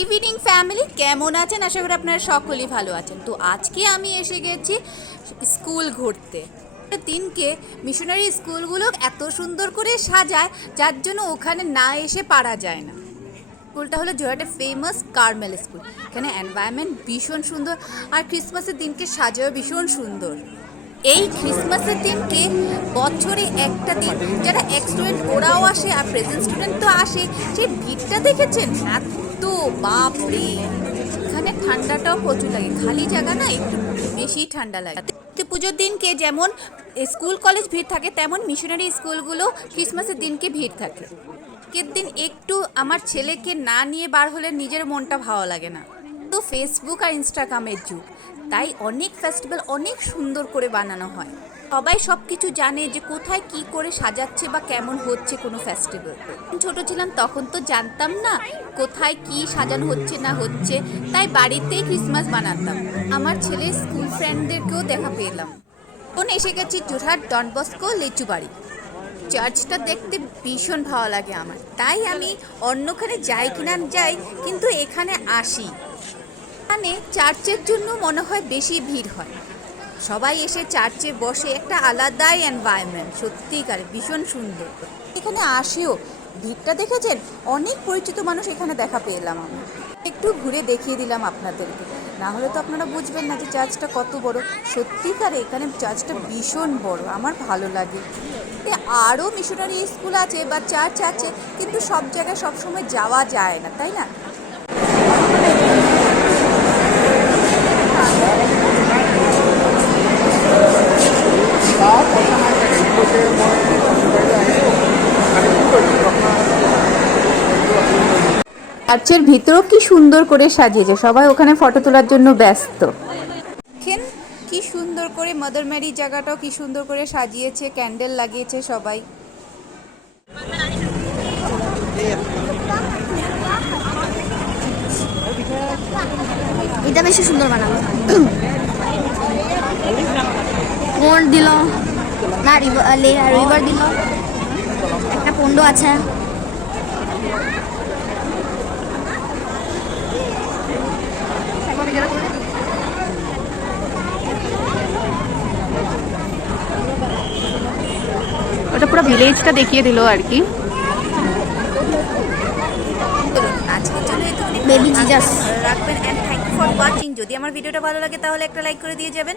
Good evening family, কেমন আছেন? আশা করি আপনারা সকলেই ভালো আছেন। তো আজকে আমি এসে গেছি স্কুল ঘুরতে। দিনকে মিশনারি স্কুলগুলো এত সুন্দর করে সাজায়, যার জন্য ওখানে না এসে পারা যায় না। স্কুলটা হলো জোড়াটের ফেমাস কার্মেল স্কুল। এখানে এনভায়রনমেন্ট ভীষণ সুন্দর, আর ক্রিসমাসের দিনকে সাজাও ভীষণ সুন্দর। এই ক্রিসমাসের দিনকে বছরে একটা দিন যারা এক্স স্টুডেন্ট ওরাও আসে, আর প্রেজেন্ট স্টুডেন্ট তো আসে। সেই ভিড়টা দেখেছেন? এত বাপরে! এখানে ঠান্ডাটাও প্রচুর লাগে, খালি জায়গা না, একটু বেশি ঠান্ডা লাগে। পুজোর দিনকে যেমন স্কুল কলেজ ভিড় থাকে, তেমন মিশনারি স্কুলগুলো ক্রিসমাসের দিনকে ভিড় থাকে। আজকের দিন একটু আমার ছেলেকে না নিয়ে বার হলে নিজের মনটা ভালো লাগে না। তো ফেসবুক আর ইনস্টাগ্রামের যুগ, তাই অনেক ফেস্টিভ্যাল অনেক সুন্দর করে বানানো হয়। সবাই সব কিছু জানে যে কোথায় কি করে সাজাচ্ছে বা কেমন হচ্ছে কোনো ফেস্টিভ্যাল। ছোট ছিলাম তখন তো জানতাম না কোথায় কি সাজানো হচ্ছে না হচ্ছে, তাই বাড়িতেই ক্রিসমাস বানাতাম। আমার ছেলের স্কুল ফ্রেন্ডদেরকেও দেখা পেলাম। এখন এসে গেছি যোরহাট ডন বস্কো লিচু বাড়ি। চার্চটা দেখতে ভীষণ ভালো লাগে আমার, তাই আমি অন্যখানে যাই কিনা যাই, কিন্তু এখানে আসি। এখানে চার্চের জন্য মনে হয় বেশি ভিড় হয়, সবাই এসে চার্চে বসে, একটা আলাদাই এনভায়রনমেন্ট, সত্যিকারে ভীষণ সুন্দর। এখানে আসেও, ভিড়টা দেখেছেন? অনেক পরিচিত মানুষ এখানে দেখা পেলাম আমি। একটু ঘুরে দেখিয়ে দিলাম আপনাদেরকে, না হলে তো আপনারা বুঝবেন না যে চার্চটা কত বড়। সত্যিকারে এখানে চার্চটা ভীষণ বড়, আমার ভালো লাগে। আরও মিশনারি স্কুল আছে বা চার্চ আছে, কিন্তু সব জায়গায় সবসময় যাওয়া যায় না, তাই না? চার্চের ভিতরেও কি সুন্দর করে সাজিয়েছে, সবাই ওখানে ফটো তোলার জন্য ব্যস্ত। দেখেন কি সুন্দর করে মাদার মেরি জায়গাটাও কি সুন্দর করে সাজিয়েছে, ক্যান্ডেল লাগিয়েছে সবাই। এটা বেশি সুন্দর বানানো। কোন দিল না, রিভার দিল, একটা পন্ড আছে। ওটা পুরো ভিলেজটা দেখিয়ে দিল আর কি। আজকের জন্য বেবি জিজাস রাখবেন, and thank you for watching. যদি আমার ভিডিওটা ভালো লাগে তাহলে একটা লাইক করে দিয়ে যাবেন।